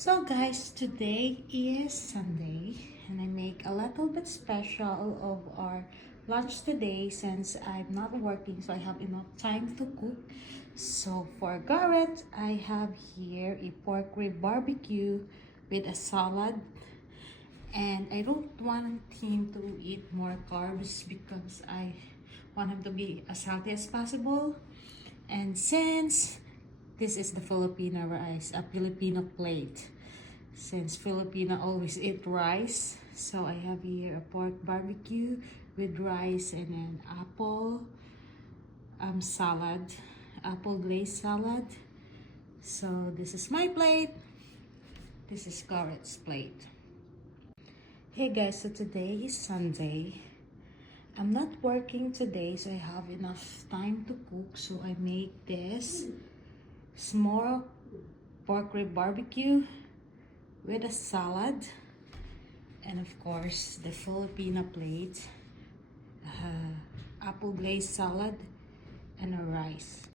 So guys, today is Sunday and I make a little bit special of our lunch today since I'm not working, so I have enough time to cook. So for Garrett, I have here a pork rib barbecue with a salad, and I don't want him to eat more carbs because I want him to be as healthy as possible. And since this is the Filipino rice, a Filipino plate. Since Filipino always eat rice, so I have here a pork barbecue with rice and an apple salad, apple glazed salad. So this is my plate. This is Garrett's plate. Hey guys, so today is Sunday. I'm not working today, so I have enough time to cook. So I make this small pork rib barbecue with a salad, and of course the Filipino plate, apple glazed salad and a rice.